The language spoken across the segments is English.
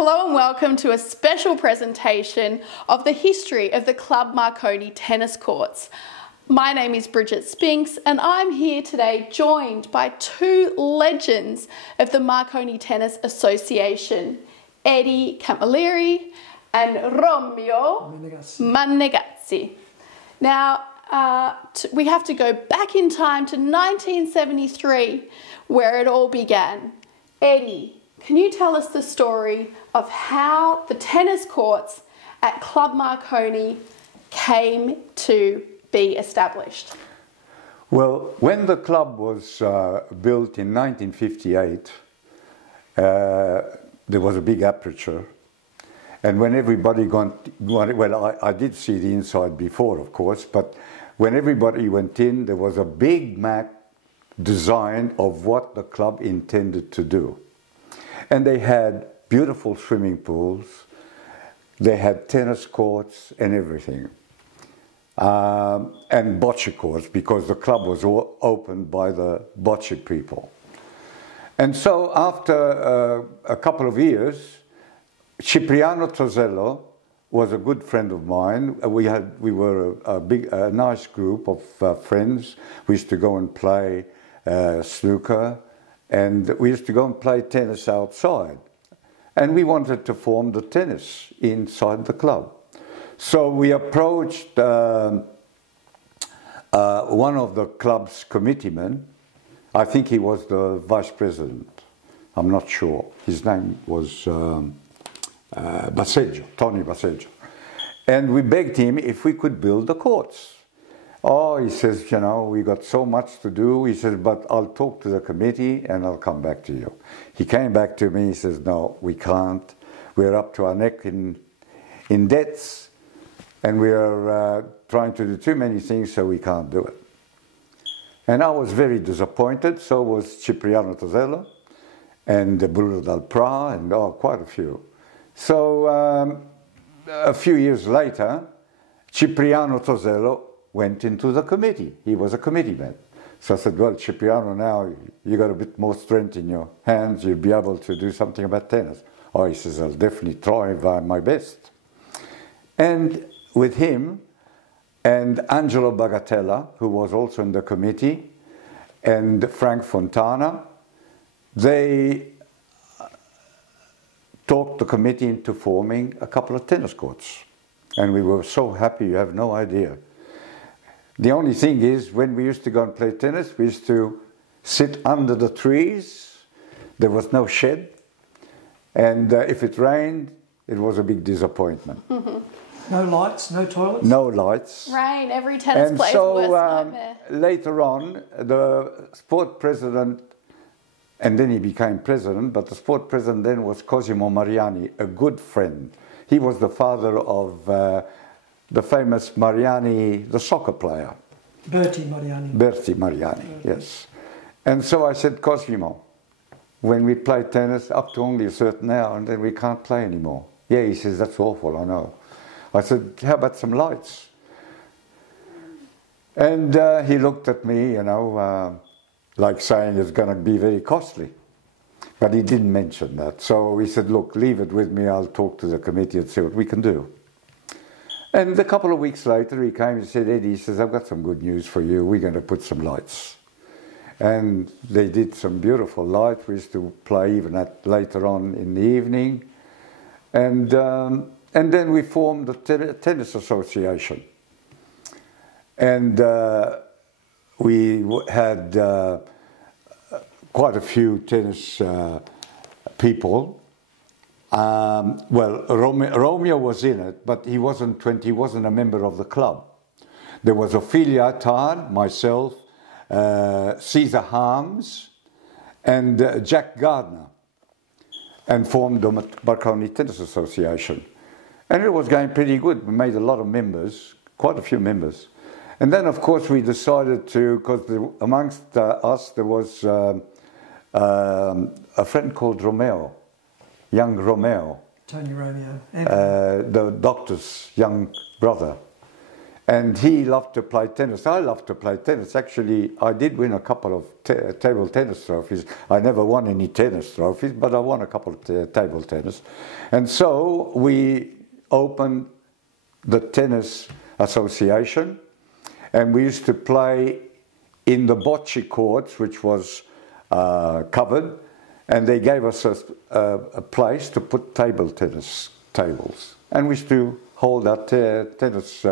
Hello and welcome to a special presentation of the history of the Club Marconi tennis courts. My name is Bridget Spinks and I'm here today joined by two legends of the Marconi Tennis Association, Eddie Camilleri and Romeo Menegazzi. Now, we have to go back in time to 1973 where it all began. Eddie, can you tell us the story of how the tennis courts at Club Marconi came to be established? Well, when the club was built in 1958, there was a big aperture. And when everybody well, I did see the inside before, of course, but when everybody went in, there was a big map design of what the club intended to do. And they had beautiful swimming pools, they had tennis courts and everything. And bocce courts, because the club was all opened by the bocce people. And so after a couple of years, Cipriano Tosello was a good friend of mine. We were a nice group of friends. We used to go and play snooker. And we used to go and play tennis outside. And we wanted to form the tennis inside the club. So we approached one of the club's committeemen. I think he was the vice president. I'm not sure. His name was Basseggio, Tony Basseggio. And we begged him if we could build the courts. Oh, he says, you know, we got so much to do. He says, but I'll talk to the committee and I'll come back to you. He came back to me, he says, no, we can't. We're up to our neck in debts and we're trying to do too many things, so we can't do it. And I was very disappointed, so was Cipriano Tosello and Bruno Del Pra and quite a few. So a few years later, Cipriano Tosello went into the committee. He was a committeeman. So I said, well, Cipriano, now you got a bit more strength in your hands, you'll be able to do something about tennis. Oh, he says, I'll definitely try my best. And with him and Angelo Bagatella, who was also in the committee, and Frank Fontana, they talked the committee into forming a couple of tennis courts. And we were so happy, you have no idea. The only thing is, when we used to go and play tennis, we used to sit under the trees. There was no shed. And if it rained, it was a big disappointment. No lights, no toilets? No lights. Rain, every tennis player's worst nightmare. Later on, the sport president, and then he became president, but the sport president then was Cosimo Mariani, a good friend. He was the father of the famous Mariani, the soccer player. Bertie Mariani. Bertie Mariani, yes. And so I said, Cosimo, when we play tennis up to only a certain hour and then we can't play anymore. Yeah, he says, that's awful, I know. I said, how about some lights? And he looked at me, you know, like saying it's going to be very costly. But he didn't mention that. So he said, look, leave it with me, I'll talk to the committee and see what we can do. And a couple of weeks later, he came and said, Eddie, he says, I've got some good news for you. We're going to put some lights. And they did some beautiful lights. We used to play even later on in the evening. And then we formed the Tennis Association. And we had quite a few tennis people. Well, Romeo was in it, but he wasn't a member of the club. There was Ophelia Attar, myself, Caesar Harms, and Jack Gardner, and formed the Marconi Tennis Association. And it was going pretty good. We made a lot of members, quite a few members. And then, of course, we decided to, because amongst us there was a friend called Romeo, young Romeo. Tony Romeo. The doctor's young brother. And he loved to play tennis. I loved to play tennis. Actually, I did win a couple of table tennis trophies. I never won any tennis trophies, but I won a couple of table tennis. And so we opened the tennis association, and we used to play in the bocce courts, which was covered, and they gave us a place to put table tennis tables. And we used to hold our tennis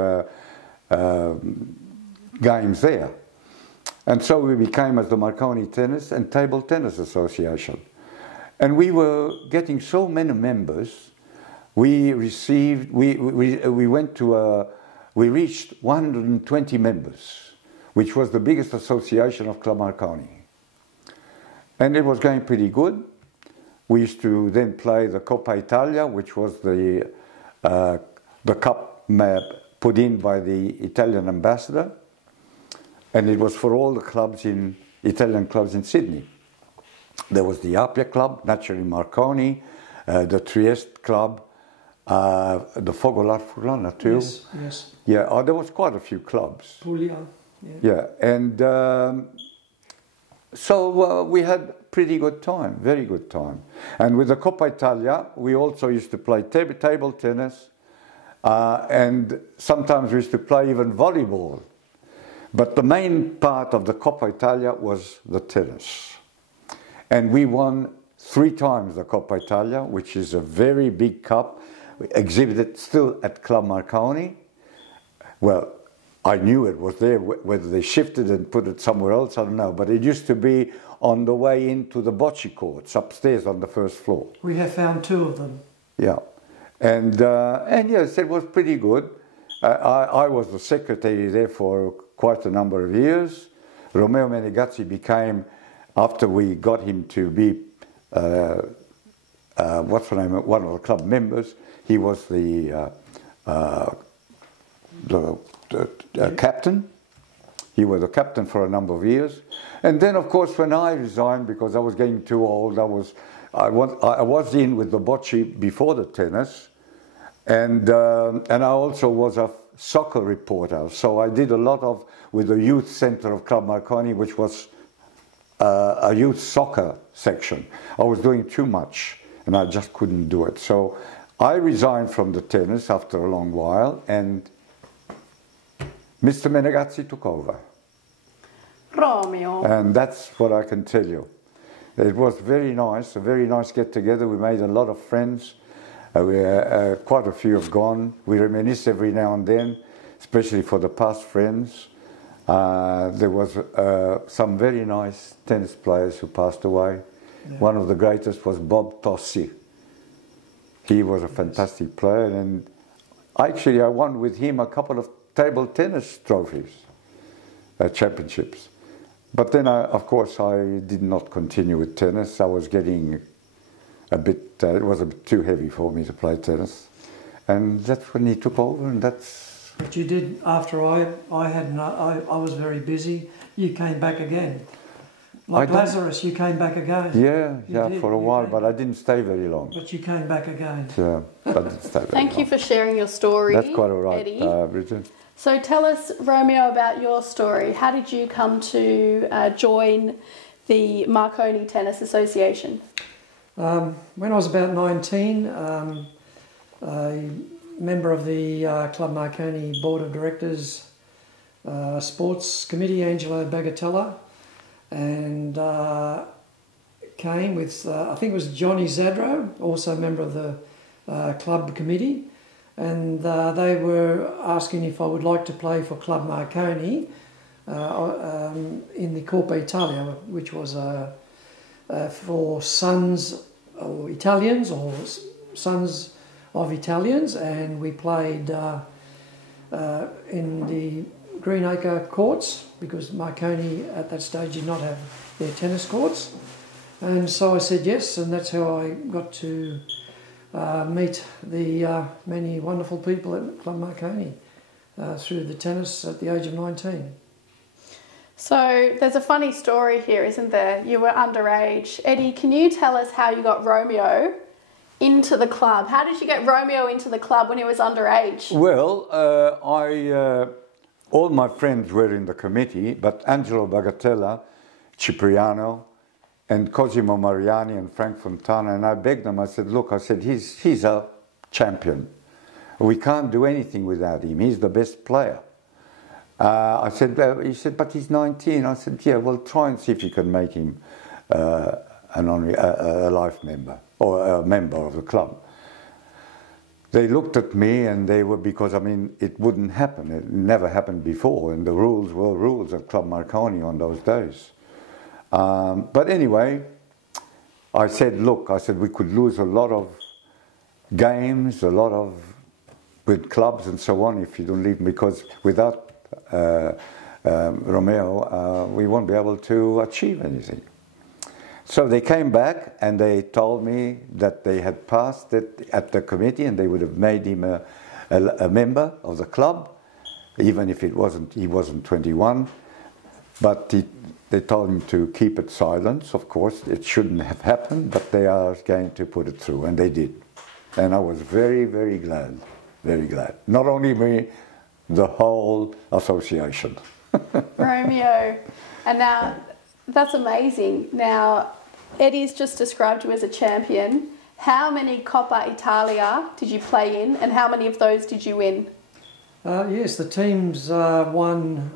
games there. And so we became as the Marconi Tennis and Table Tennis Association. And we were getting so many members. We received, we went to we reached 120 members, which was the biggest association of Club Marconi. And it was going pretty good. We used to then play the Coppa Italia, which was the cup map put in by the Italian ambassador, and it was for all the clubs Italian clubs in Sydney. There was the Apia Club, naturally Marconi, the Trieste Club, the Fogolar Furlan too. Yes, yes. Yeah, there was quite a few clubs. Puglia. Yeah, and so we had pretty good time, very good time. And with the Coppa Italia, we also used to play table tennis, and sometimes we used to play even volleyball. But the main part of the Coppa Italia was the tennis. And we won 3 times the Coppa Italia, which is a very big cup, exhibited still at Club Marconi. Well, I knew it was there. Whether they shifted and put it somewhere else, I don't know. But it used to be on the way into the bocce courts upstairs on the first floor. We have found 2 of them. Yeah. And yes, it was pretty good. I was the secretary there for quite a number of years. Romeo Menegazzi became, after we got him to be, what's the name, one of the club members, he was the captain. He was the captain for a number of years. And then, of course, when I resigned, because I was getting too old, I was in with the bocce before the tennis, and I also was a soccer reporter. So I did a lot with the youth centre of Club Marconi, which was a youth soccer section. I was doing too much, and I just couldn't do it. So I resigned from the tennis after a long while, and Mr. Menegazzi took over. Romeo. And that's what I can tell you. It was very nice, a very nice get-together. We made a lot of friends. Quite a few have gone. We reminisce every now and then, especially for the past friends. There was some very nice tennis players who passed away. Yeah. One of the greatest was Bob Tossi. He was a fantastic player, and I won with him a couple of table tennis trophies, championships. But then, of course, I did not continue with tennis. I was getting a bit, it was a bit too heavy for me to play tennis. And that's when he took over, and that's... But you did, after I was very busy, you came back again. Like Lazarus, you came back again. Yeah, for a while, but I didn't stay very long. But you came back again. Yeah, I didn't stay very long. Thank you for sharing your story, That's quite all right, Eddie. Bridget. So tell us, Romeo, about your story. How did you come to join the Marconi Tennis Association? When I was about 19, a member of the Club Marconi Board of Directors Sports Committee, Angelo Bagatella, and came with, I think it was Johnny Zadro, also a member of the club committee, and they were asking if I would like to play for Club Marconi in the Coppa Italia, which was for sons or Italians or sons of Italians, and we played in the Greenacre courts, because Marconi at that stage did not have their tennis courts. And so I said yes, and that's how I got to meet the many wonderful people at Club Marconi through the tennis at the age of 19. So there's a funny story here, isn't there? You were underage. Eddie, can you tell us how you got Romeo into the club? How did you get Romeo into the club when he was underage? Well, all my friends were in the committee, but Angelo, Bagatella, Cipriano, and Cosimo Mariani and Frank Fontana, and I begged them, I said, look, I said, he's a champion. We can't do anything without him. He's the best player. I said, he said, but he's 19. I said, yeah, well, try and see if you can make him a life member or a member of the club. They looked at me and they were, because I mean, it wouldn't happen. It never happened before, and the rules were rules at Club Marconi on those days. But anyway, I said, look, I said, we could lose a lot of games, a lot of with clubs and so on if you don't leave, because without Romeo, we won't be able to achieve anything. So they came back and they told me that they had passed it at the committee and they would have made him a member of the club, even if he wasn't 21. But they told him to keep it silent. Of course, it shouldn't have happened, but they are going to put it through, and they did. And I was very, very glad, very glad. Not only me, the whole association. Romeo, and now that's amazing. Now, Eddie's just described you as a champion. How many Coppa Italia did you play in, and how many of those did you win? Yes, the teams won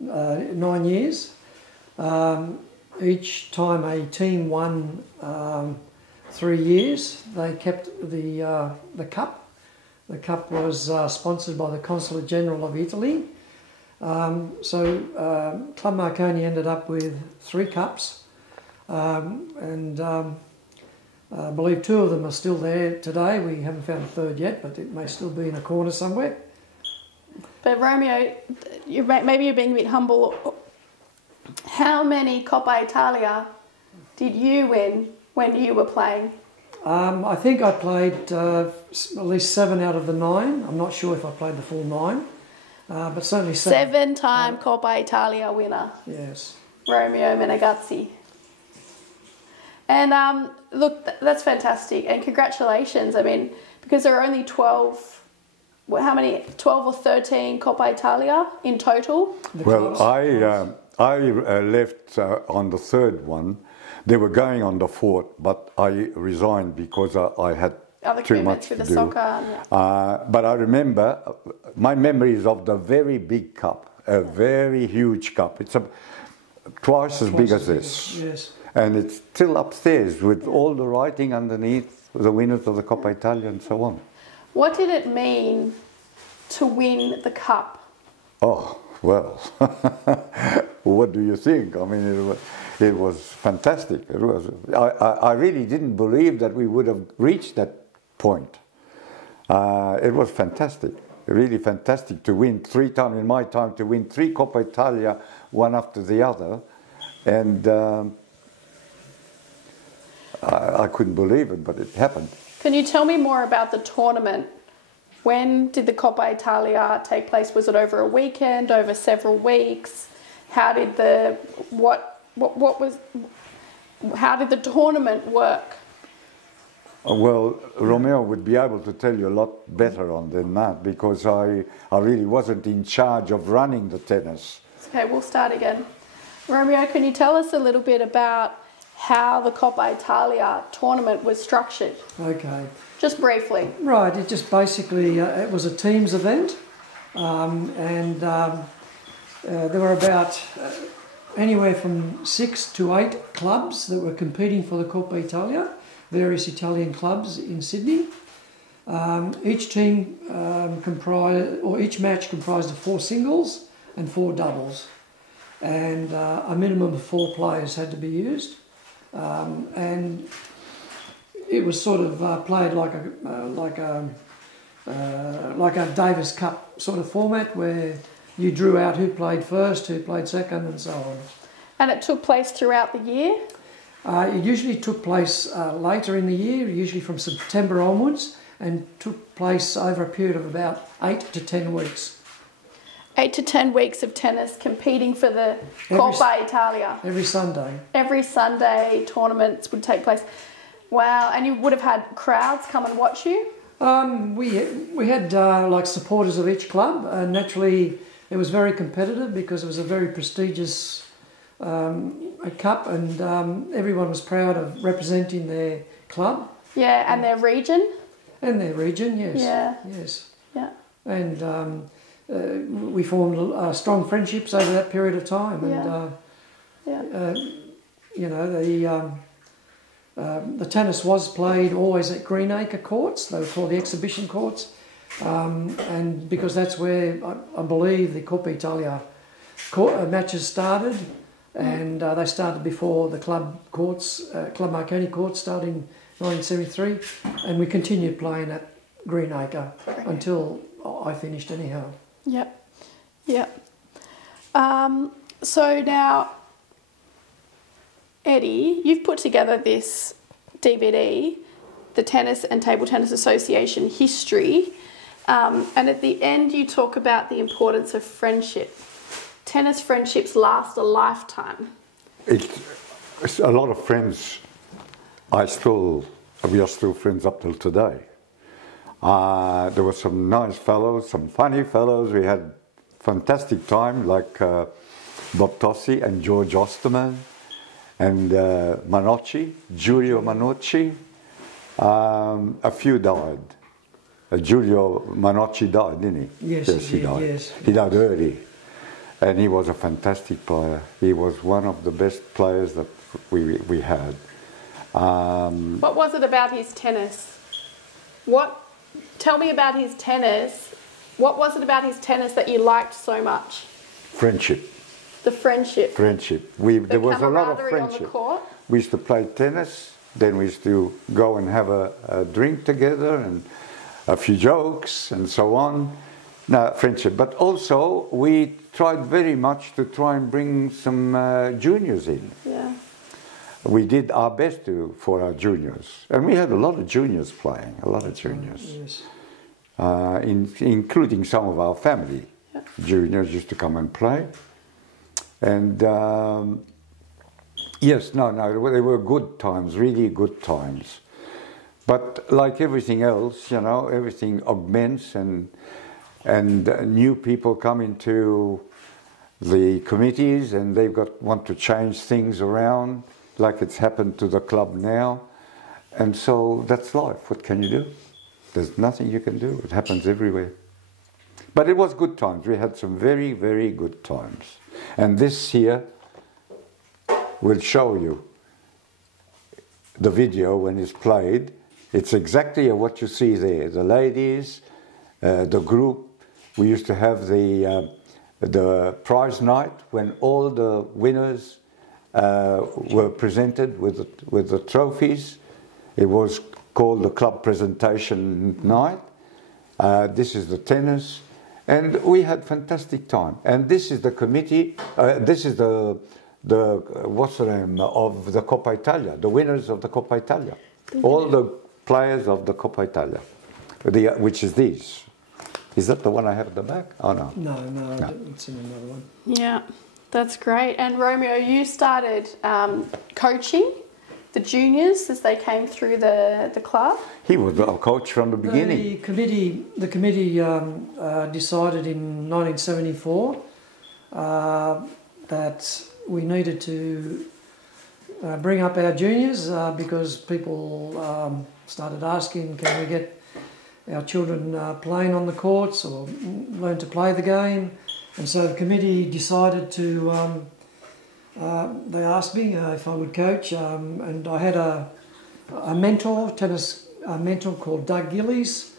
9 years. Each time a team won 3 years, they kept the cup. The cup was sponsored by the Consulate General of Italy. So Club Marconi ended up with 3 cups, and I believe 2 of them are still there today. We haven't found a third yet, but it may still be in a corner somewhere. But Romeo, maybe you're being a bit humble. How many Coppa Italia did you win when you were playing? I think I played at least 7 out of the 9. I'm not sure if I played the full 9, but certainly 7. 7-time Coppa Italia winner. Yes. Romeo Menegazzi. And look, that's fantastic, and congratulations. I mean, because there are only 12. How many? 12 or 13 Coppa Italia in total? Well, I left on the 3rd one. They were going on the 4th, but I resigned because I had too much to do. Soccer, yeah. But I remember, my memories of the very big cup, a very huge cup. It's twice as big as this. Yes. And it's still upstairs with all the writing underneath, the winners of the Coppa Italia and so on. What did it mean to win the cup? Oh, well, what do you think? I mean, it was fantastic. It was. I really didn't believe that we would have reached that point. It was fantastic, really fantastic to win 3 times, in my time, to win 3 Coppa Italia, one after the other. And I couldn't believe it, but it happened. Can you tell me more about the tournament? When did the Coppa Italia take place? Was it over a weekend, over several weeks? How did the how did the tournament work? Well, Romeo would be able to tell you a lot better on than that, because I really wasn't in charge of running the tennis. Okay, we'll start again. Romeo, can you tell us a little bit about how the Coppa Italia tournament was structured? Okay. Just briefly. Right, it just basically, it was a teams event, and there were about anywhere from 6 to 8 clubs that were competing for the Coppa Italia, various Italian clubs in Sydney. Each team each match comprised of 4 singles and 4 doubles, and a minimum of 4 players had to be used. And it was sort of played like a Davis Cup sort of format, where you drew out who played first, who played second, and so on. And it took place throughout the year? It usually took place later in the year, usually from September onwards, and took place over a period of about 8 to 10 weeks. 8 to 10 weeks of tennis, competing for the Coppa Italia. Every Sunday. Every Sunday tournaments would take place. Wow, and you would have had crowds come and watch you? We had like supporters of each club, and naturally it was very competitive because it was a very prestigious cup, and everyone was proud of representing their club. Yeah, and their region. And their region, yes. Yeah. Yes. Yeah. And we formed strong friendships over that period of time, and you know, the tennis was played always at Greenacre courts. They were called the exhibition courts, and because that's where I believe the Coppa Italia matches started, and they started before the club courts, Club Marconi courts started in 1973, and we continued playing at Greenacre until I finished anyhow. Yep, yep. So now, Eddie, you've put together this DVD, the Tennis and Table Tennis Association History, and at the end you talk about the importance of friendship. Tennis friendships last a lifetime. It's a lot of friends. We are still friends up till today. There were some nice fellows, some funny fellows. We had fantastic time, like Bob Tossi and George Osterman and Manocci, Giulio Manocci. A few died. Giulio Manocci died, didn't he? Yes, he died. Yes. He died early. And he was a fantastic player. He was one of the best players that we had. What was it about his tennis? Tell me about his tennis. What was it about his tennis that you liked so much? Friendship. The friendship. Friendship. There was a lot of friendship. On the court. We used to play tennis, then we used to go and have a drink together and a few jokes and so on. Now, friendship. But also, we tried very much to try and bring some juniors in. Yeah. We did our best for our juniors. And we had a lot of juniors playing, a lot of juniors. Yes. Including some of our family. Yeah. Juniors used to come and play. And yes, no, they were good times, really good times. But like everything else, you know, everything augments and new people come into the committees and want to change things around, like it's happened to the club now. And so that's life. What can you do? There's nothing you can do. It happens everywhere. But it was good times. We had some very, very good times. And this here will show you the video when it's played. It's exactly what you see there. The ladies, the group. We used to have the prize night when all the winners were presented with the trophies. It was called the club presentation night. This is the tennis, and we had fantastic time. And this is the committee. This is the what's the name of the Coppa Italia? The winners of the Coppa Italia. All the players of the Coppa Italia, which is these. Is that the one I have at the back? Oh no. No, it's in another one. Yeah, that's great. And Romeo, you started coaching the juniors as they came through the club? He was our coach from the beginning. The committee decided in 1974 that we needed to bring up our juniors because people started asking, can we get our children playing on the courts or learn to play the game? And so the committee decided to, they asked me if I would coach, and I had a tennis mentor called Doug Gillies,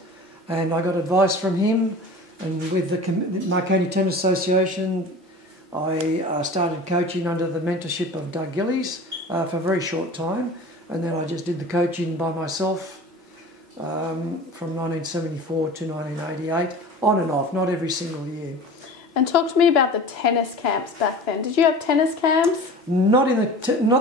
and I got advice from him, and with the Marconi Tennis Association I started coaching under the mentorship of Doug Gillies for a very short time, and then I just did the coaching by myself from 1974 to 1988, on and off, not every single year. And talk to me about the tennis camps back then. Did you have tennis camps? Not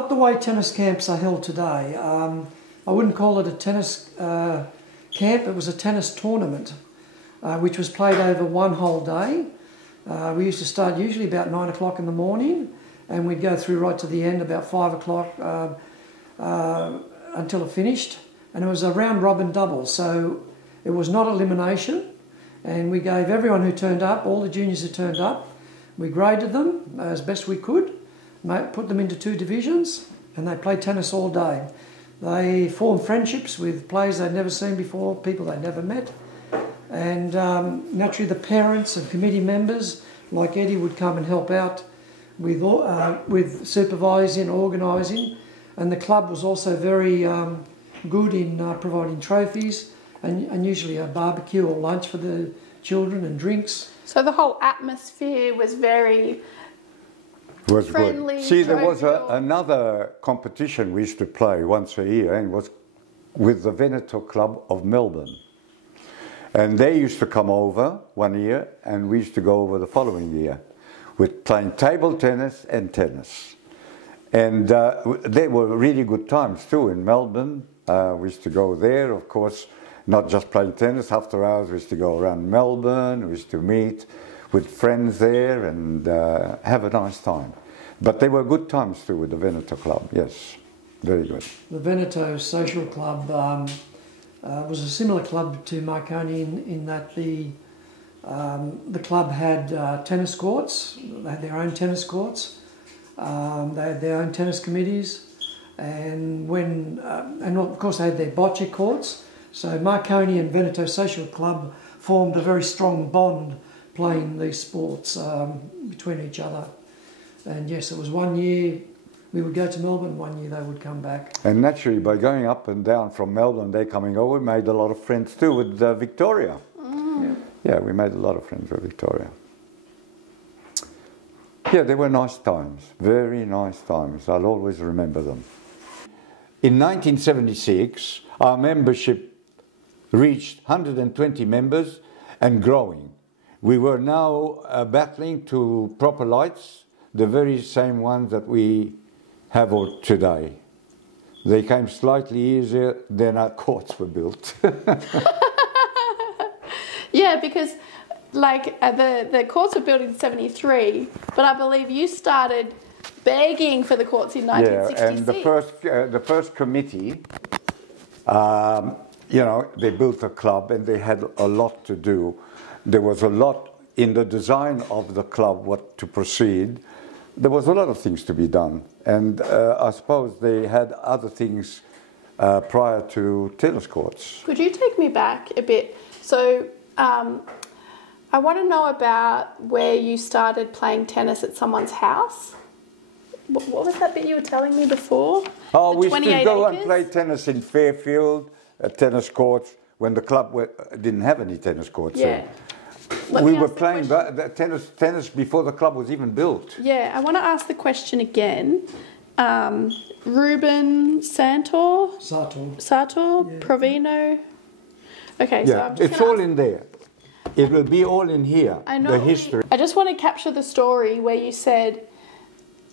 the way tennis camps are held today. I wouldn't call it a tennis camp. It was a tennis tournament, which was played over one whole day. We used to start usually about 9 o'clock in the morning, and we'd go through right to the end about 5 o'clock until it finished. And it was a round robin double, so It was not elimination, and we gave everyone who turned up, all the juniors who turned up, we graded them as best we could, put them into 2 divisions, and they played tennis all day. They formed friendships with players they'd never seen before, people they'd never met, and naturally the parents and committee members like Eddie would come and help out with supervising, organising, and the club was also very good in providing trophies and usually a barbecue or lunch for the children and drinks. So the whole atmosphere was very friendly. Good. See, there was another competition we used to play once a year, and it was with the Veneto Club of Melbourne. And they used to come over one year, and we used to go over the following year with playing table tennis and tennis. And they were really good times too in Melbourne. We used to go there, of course, not just playing tennis. After hours, we used to go around Melbourne. We used to meet with friends there and have a nice time. But they were good times too with the Veneto Club, yes, very good. The Veneto Social Club was a similar club to Marconi in that the club had tennis courts. They had their own tennis courts. They had their own tennis committees, and of course they had their bocce courts. So Marconi and Veneto Social Club formed a very strong bond playing these sports between each other. And yes, it was one year we would go to Melbourne, one year they would come back. And naturally, by going up and down from Melbourne, they coming over, we made a lot of friends too with Victoria. Yeah, we made a lot of friends with Victoria. Yeah, they were nice times, very nice times. I'll always remember them. In 1976, our membership reached 120 members and growing. We were now battling to proper lights, the very same ones that we have today. They came slightly easier than our courts were built. Yeah, because like the courts were built in 73, but I believe you started begging for the courts in 1966. Yeah, and the first committee, you know, they built a club and they had a lot to do. There was a lot in the design of the club, what to proceed. There was a lot of things to be done, and I suppose they had other things prior to tennis courts. Could you take me back a bit? So I want to know about where you started playing tennis at someone's house. What was that bit you were telling me before? Oh, the we used to go acres? and play tennis in Fairfield, at tennis courts, when the club didn't have any tennis courts. Yeah. We were playing the tennis before the club was even built. Yeah, I want to ask the question again. Ruben, Sartor, Yeah. Provino. Okay, Yeah, so I'm just it's all in there. It will be all in here, I know the history. I just want to capture the story where you said,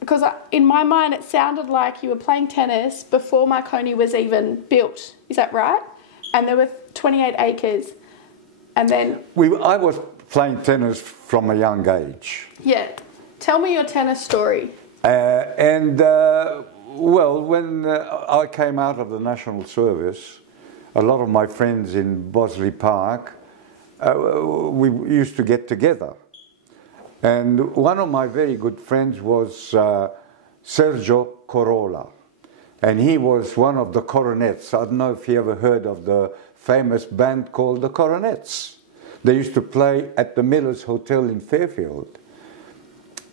because in my mind it sounded like you were playing tennis before Marconi was even built. Is that right? And there were 28 acres. And then... I was playing tennis from a young age. Yeah. Tell me your tennis story. Well, when I came out of the National Service, a lot of my friends in Bosley Park, we used to get together. And one of my very good friends was Sergio Corolla. And he was one of the Coronets. I don't know if you ever heard of the famous band called the Coronets. They used to play at the Miller's Hotel in Fairfield.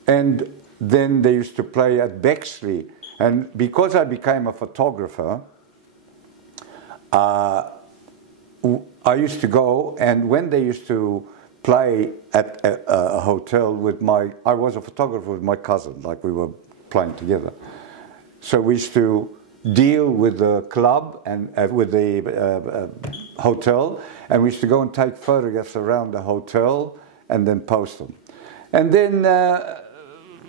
And then they used to play at Bexley. And because I became a photographer, I used to go, and when they used to play at a hotel with I was a photographer with my cousin, like we were playing together. So we used to deal with the club and with the hotel, and we used to go and take photographs around the hotel and then post them. And then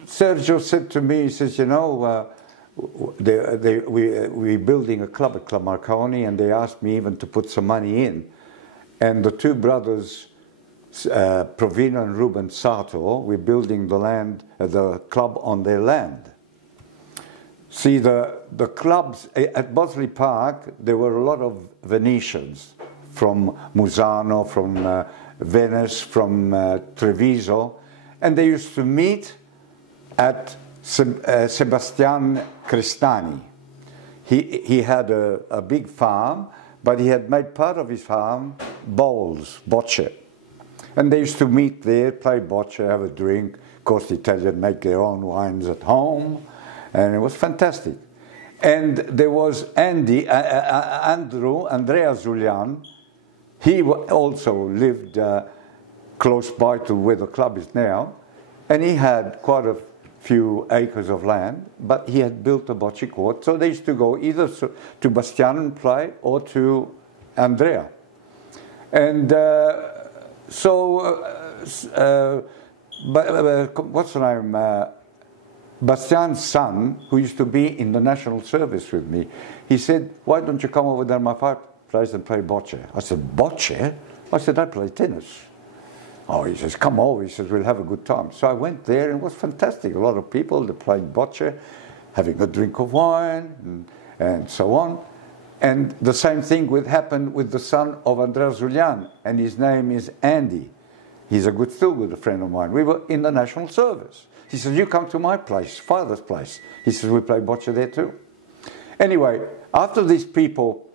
Sergio said to me, he says, you know, we're building a club at Club Marconi, and they asked me even to put some money in. And the two brothers, Provino and Ruben Sartor, we're building the club on their land. See, the clubs at Bosley Park, there were a lot of Venetians, from Musano, from Venice, from Treviso, and they used to meet at Sebastian Crestani. He had a big farm, but he had made part of his farm bowls, bocce. And they used to meet there, play bocce, have a drink. Of course, the Italians make their own wines at home, and it was fantastic. And there was Andrea Zulian. He also lived close by to where the club is now, and he had quite a few acres of land, but he had built a bocce court, so they used to go either to Bastian and play or to Andrea. And what's the name? Bastian's son, who used to be in the national service with me, he said, "Why don't you come over there to my fireplace and play bocce?" I said, "Bocce?" I said, "I play tennis." Oh, he says, "Come over." He says, "We'll have a good time." So I went there, and it was fantastic. A lot of people, they're playing bocce, having a drink of wine, and so on. And the same thing would happen with the son of Andrea Zulian, and his name is Andy. He's still good friend of mine. We were in the national service. He says, "You come to my place, father's place." He says, "We play bocce there too." Anyway, after these people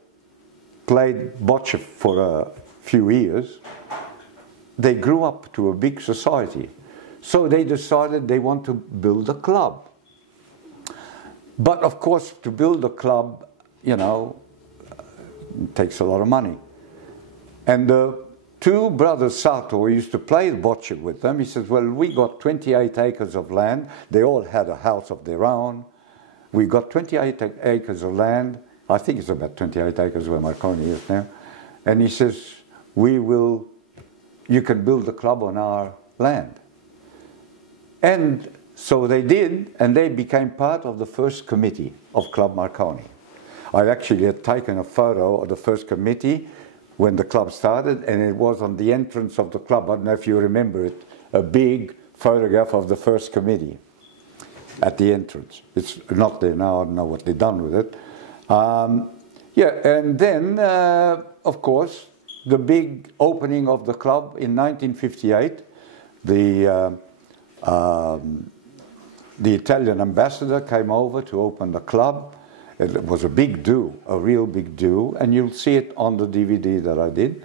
played bocce for a few years, they grew up to a big society. So they decided they want to build a club. But of course, to build a club, you know, it takes a lot of money. And the two brothers Sartor used to play bocce with them. He says, "Well, we got 28 acres of land." They all had a house of their own. We got 28 acres of land. I think it's about 28 acres where Marconi is now. And he says, "You can build a club on our land." And so they did, and they became part of the first committee of Club Marconi. I actually had taken a photo of the first committee when the club started, and it was on the entrance of the club. I don't know if you remember it, a big photograph of the first committee at the entrance. It's not there now, I don't know what they've done with it. Yeah, and then, of course, the big opening of the club in 1958, the Italian ambassador came over to open the club. It was a big do, a real big do, and you'll see it on the DVD that I did.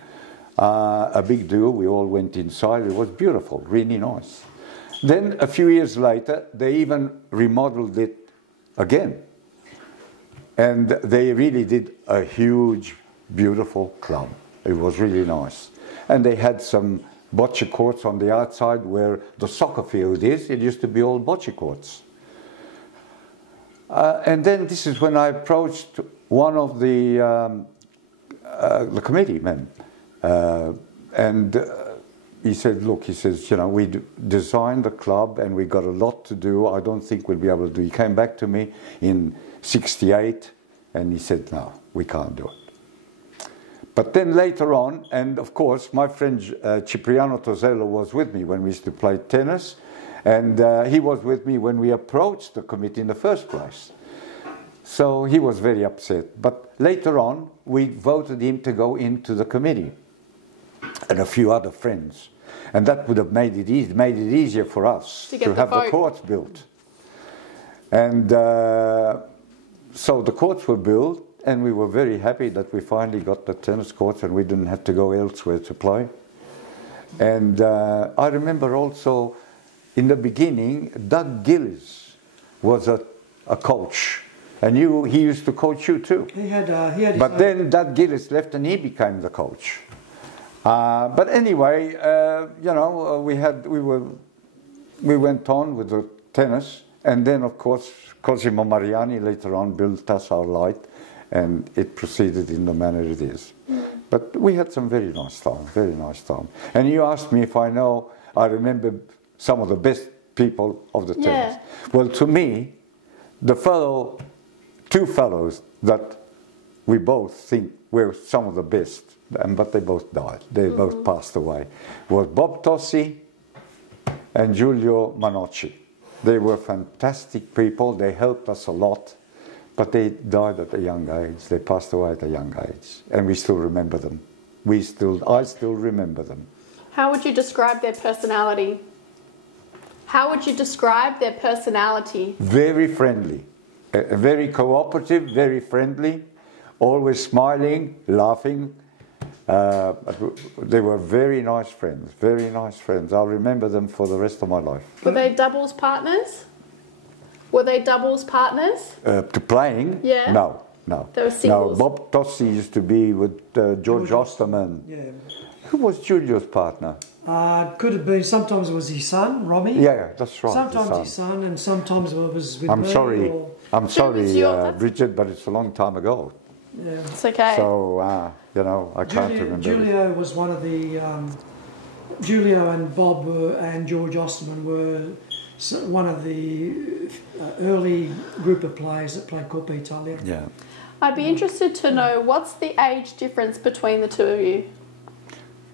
A big do, we all went inside, it was beautiful, really nice. Then a few years later, they even remodeled it again. And they really did a huge, beautiful club. It was really nice. And they had some bocce courts on the outside where the soccer field is. It used to be all bocce courts. And then this is when I approached one of the committee men. And he said, "Look," he says, "you know, we designed the club and we got a lot to do. I don't think we'll be able to do." He came back to me in '68 and he said, "No, we can't do it." But then later on, and of course my friend Cipriano Tosello was with me when we used to play tennis, and he was with me when we approached the committee in the first place. So he was very upset. But later on, we voted him to go into the committee, and a few other friends. And that would have made it easier for us to have the courts built. And so the courts were built, and we were very happy that we finally got the tennis courts and we didn't have to go elsewhere to play. And I remember also in the beginning, Doug Gillis was a coach. And he used to coach you too. He had but then Doug Gillis left and he became the coach. But anyway, you know, we went on with the tennis, and then of course Cosimo Mariani later on built us our light, and it proceeded in the manner it is. But we had some very nice time. And you asked me if I remember some of the best people of the tennis. Well, to me, two fellows that we both think were some of the best, but they both died. They both passed away. Was Bob Tossi and Giulio Manocci. They were fantastic people. They helped us a lot, but they died at a young age. They passed away at a young age, and we still remember them. I still remember them. How would you describe their personality? How would you describe their personality? Very friendly, very cooperative, very friendly, always smiling, laughing. They were very nice friends, very nice friends. I'll remember them for the rest of my life. Were they doubles partners? Were they doubles partners? To playing? Yeah. No. They were singles? No, Bob Tossi used to be with George Osterman. Yeah. Who was Julio's partner? Could have been, sometimes it was his son, Romy. Yeah, that's right. Sometimes his son, and sometimes it was with I'm me. sorry, Or, I'm sorry, your- Bridget, but it's a long time ago. yeah. It's okay. So, you know, I can't remember. Julio was one of the... Julio and Bob and George Osterman were one of the early group of players that played Coppa Italia. Yeah. I'd be interested to know, what's the age difference between the two of you?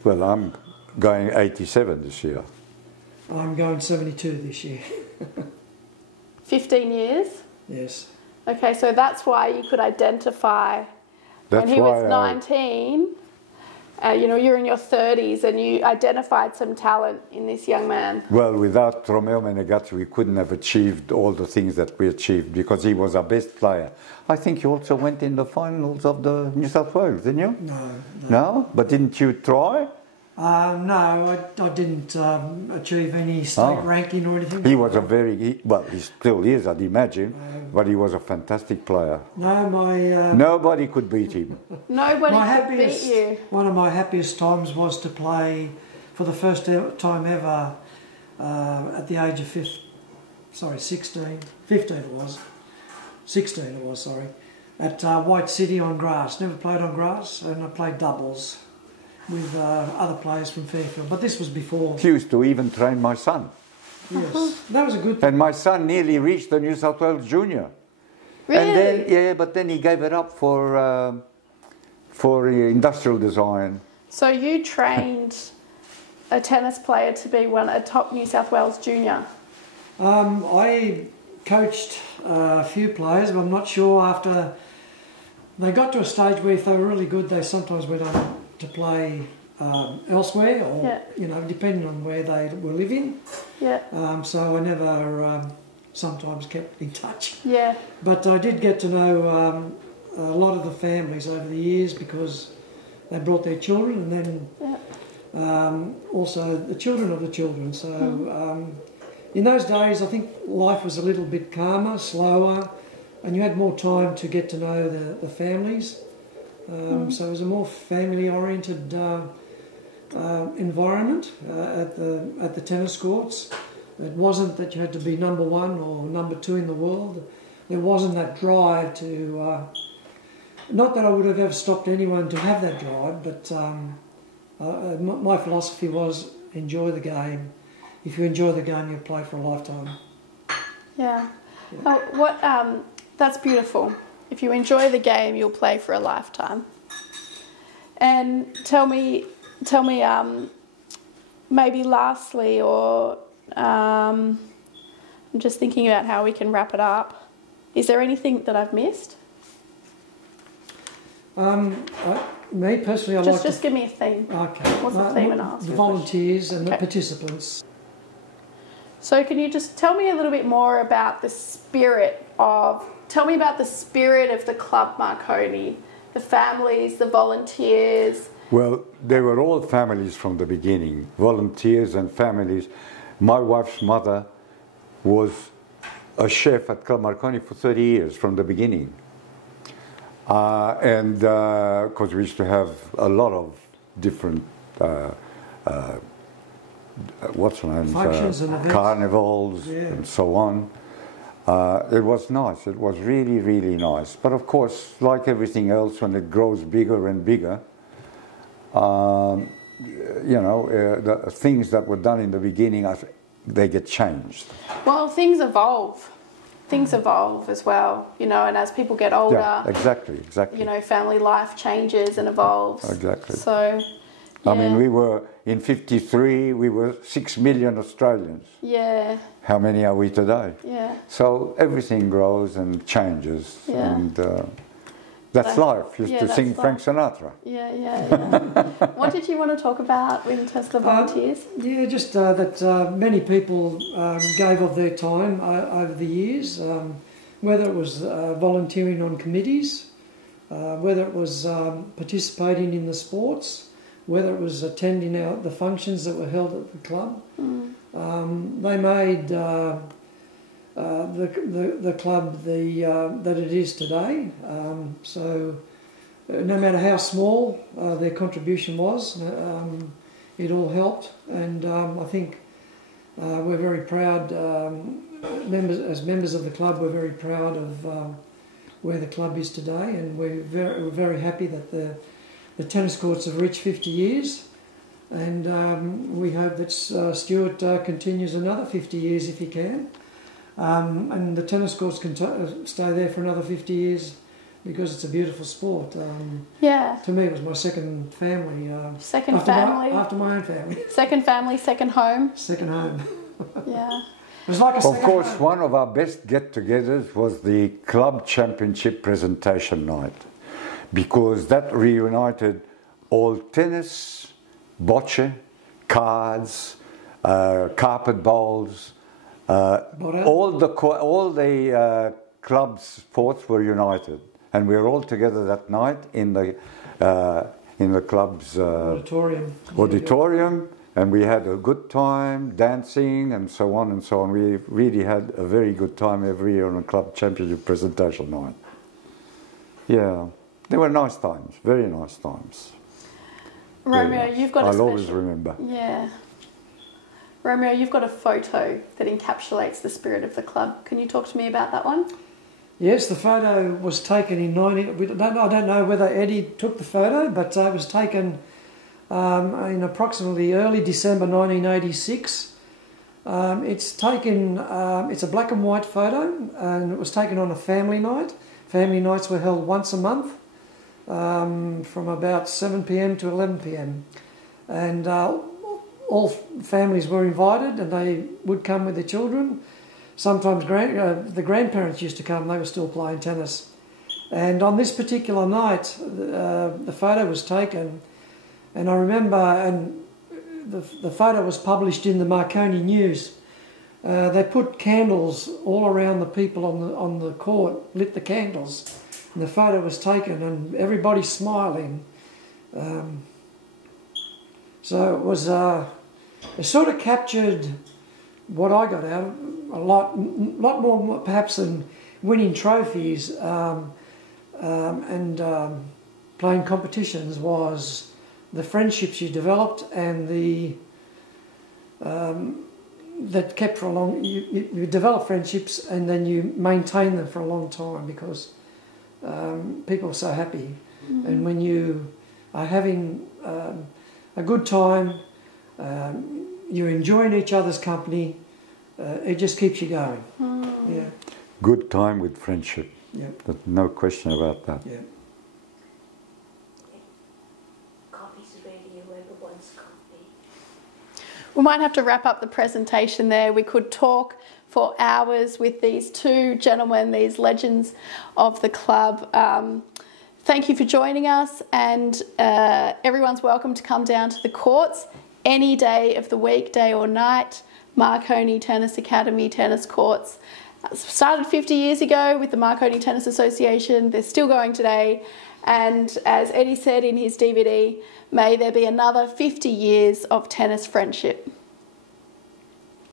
Well, I'm going 87 this year. I'm going 72 this year. 15 years? Yes. Okay, so that's why you could identify That's when he why was 19, you know, you're in your 30s and you identified some talent in this young man. Well, without Romeo Menegazzi, we couldn't have achieved all the things that we achieved because he was our best player. I think you also went in the finals of the New South Wales, didn't you? No. No? But didn't you try? No, I didn't achieve any state ranking or anything. He was a well, he still is, I'd imagine, but he was a fantastic player. No, Nobody could beat him. Nobody could beat you. One of my happiest times was to play for the first time ever at the age of 15 it was. 16 it was, sorry. At White City on grass. Never played on grass, and I played doubles with other players from Fairfield. But this was before. He used to even train my son. Yes, that was a good thing. And my son nearly reached the New South Wales Junior. Really? And then, but then he gave it up for industrial design. So you trained a tennis player to be a top New South Wales junior? I coached a few players, but I'm not sure after they got to a stage where if they were really good, they sometimes went on to play elsewhere, or you know, depending on where they were living. Yeah. So I never sometimes kept in touch. Yeah. But I did get to know a lot of the families over the years because they brought their children, and then also the children of the children. So in those days, I think life was a little bit calmer, slower, and you had more time to get to know the families. So it was a more family-oriented environment at the tennis courts. It wasn't that you had to be number one or number two in the world. There wasn't that drive to... not that I would have ever stopped anyone to have that drive, but my philosophy was enjoy the game. If you enjoy the game, you'll play for a lifetime. Yeah. Oh, that's beautiful. If you enjoy the game, you'll play for a lifetime. And tell me, maybe lastly, or I'm just thinking about how we can wrap it up. Is there anything that I've missed? Me personally, Just give me a theme. Okay. What's the theme, and I'll ask the you a volunteers and the Okay. participants. So can you just tell me a little bit more about the spirit of... Tell me about the spirit of the Club Marconi, the families, the volunteers. Well, they were all families from the beginning, volunteers and families. My wife's mother was a chef at Club Marconi for 30 years from the beginning. And because we used to have a lot of different Functions and events. carnivals and so on. It was nice. It was really, really nice. But of course, like everything else, when it grows bigger and bigger, you know, the things that were done in the beginning, they get changed. Well, things evolve. Things evolve as well, you know, and as people get older, Yeah, exactly. you know, family life changes and evolves. Exactly. So, I mean, we were, in 53, we were 6 million Australians. Yeah. How many are we today? Yeah. So everything grows and changes. Yeah. And that's life. Used to sing Frank Sinatra. Yeah. did you want to talk about in terms of the volunteers? Yeah, just that many people gave of their time over the years, whether it was volunteering on committees, whether it was participating in the sports, whether it was attending the functions that were held at the club. They made the club that it is today. So no matter how small their contribution was, it all helped, and I think we're very proud, as members of the club, we're very proud of where the club is today, and we're very happy that the tennis courts have reached 50 years, and we hope that Stuart continues another 50 years if he can, and the tennis courts can stay there for another 50 years because it's a beautiful sport. Yeah. To me, it was my second family. Second family? After my own family. Second family, second home? Second home. Yeah. It was like a Of course, one of our best get-togethers was the club championship presentation night, because that reunited all tennis, bocce, cards, carpet bowls, all the club sports were united, and we were all together that night in the club's auditorium. And we had a good time, dancing and so on and so on. We really had a very good time every year on a club championship presentation night. Yeah, they were nice times, very nice times. Romeo, you've got I'll always remember. Yeah. Romeo, you've got a photo that encapsulates the spirit of the club. Can you talk to me about that one? Yes, the photo was taken in I don't know whether Eddie took the photo, but it was taken in approximately early December 1986. It's a black and white photo, and it was taken on a family night. Family nights were held once a month from about 7 p.m. to 11 p.m. And all families were invited, and they would come with their children. Sometimes the grandparents used to come, they were still playing tennis. And on this particular night, the photo was taken. And I remember, and the photo was published in the Marconi News. They put candles all around the people on the court, lit the candles, and the photo was taken, and everybody smiling. So it was, it sort of captured what I got out of a lot more perhaps than winning trophies and playing competitions, was the friendships you developed and that kept for a long. You develop friendships and then you maintain them for a long time, because people are so happy, and when you are having a good time, you're enjoying each other's company. It just keeps you going. Yeah. Good time with friendship. Yeah. There's no question about that. Yeah. We might have to wrap up the presentation there. We could talk for hours with these two gentlemen, these legends of the club. Thank you for joining us, and everyone's welcome to come down to the courts any day of the week, day or night. Marconi Tennis Academy tennis courts started 50 years ago with the Marconi Tennis Association. They're still going today, and as Eddie said in his DVD, may there be another 50 years of tennis friendship.